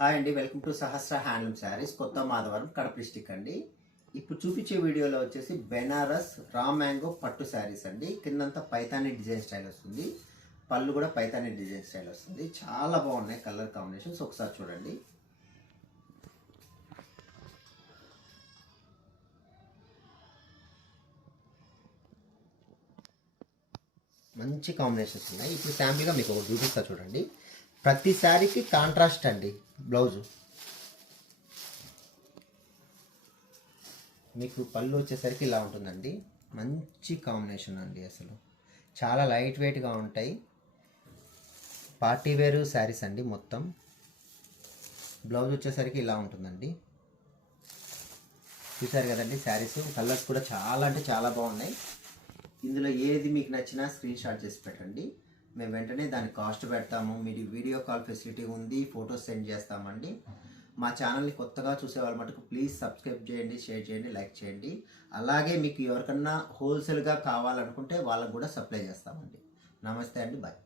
Hi అండి, welcome to Sahasra handloom saris, కొత్త Madhavaram, Kadapa district అండి. ఇప్పుడు చూపించే వీడియోలో వచ్చేసి బెనారస్ రా మ్యాంగో పట్టు శారీస్ అండి. కిందంతా పైతానీ డిజైన్ స్టైల్ వస్తుంది, పళ్ళు కూడా పైతానీ డిజైన్ స్టైల్ వస్తుంది. చాలా బాగున్నాయి కలర్ కాంబినేషన్స్, ఒకసారి చూడండి. మంచి కాంబినేషన్స్ ఉన్నాయి. ఇప్పుడు శాంపిల్గా మీకు ఒకటి చూపిస్తా చూడండి. ప్రతి శారీకి కాంట్రాస్ట్ అండి. బ్లౌజు మీకు పళ్ళు వచ్చేసరికి ఇలా ఉంటుందండి. మంచి కాంబినేషన్ అండి, అసలు చాలా లైట్ వెయిట్గా ఉంటాయి. పార్టీ వేర్ శారీస్ అండి మొత్తం. బ్లౌజ్ వచ్చేసరికి ఇలా ఉంటుందండి. చూసారు కదండి శారీస్, కలర్స్ కూడా చాలా అంటే చాలా బాగున్నాయి. ఇందులో ఏది మీకు నచ్చినా స్క్రీన్ షాట్ చేసి పెట్టండి, మేము వెంటనే దాని కాస్ట్ పెడతాము. మీరు వీడియో కాల్ ఫెసిలిటీ ఉంది, ఫొటోస్ సెండ్ చేస్తామండి. మా ఛానల్ని కొత్తగా చూసే వాళ్ళ మటుకు ప్లీజ్ సబ్స్క్రైబ్ చేయండి, షేర్ చేయండి, లైక్ చేయండి. అలాగే మీకు ఎవరికన్నా హోల్సేల్గా కావాలనుకుంటే వాళ్ళకు కూడా సప్లై చేస్తామండి. నమస్తే అండి, బాయ్.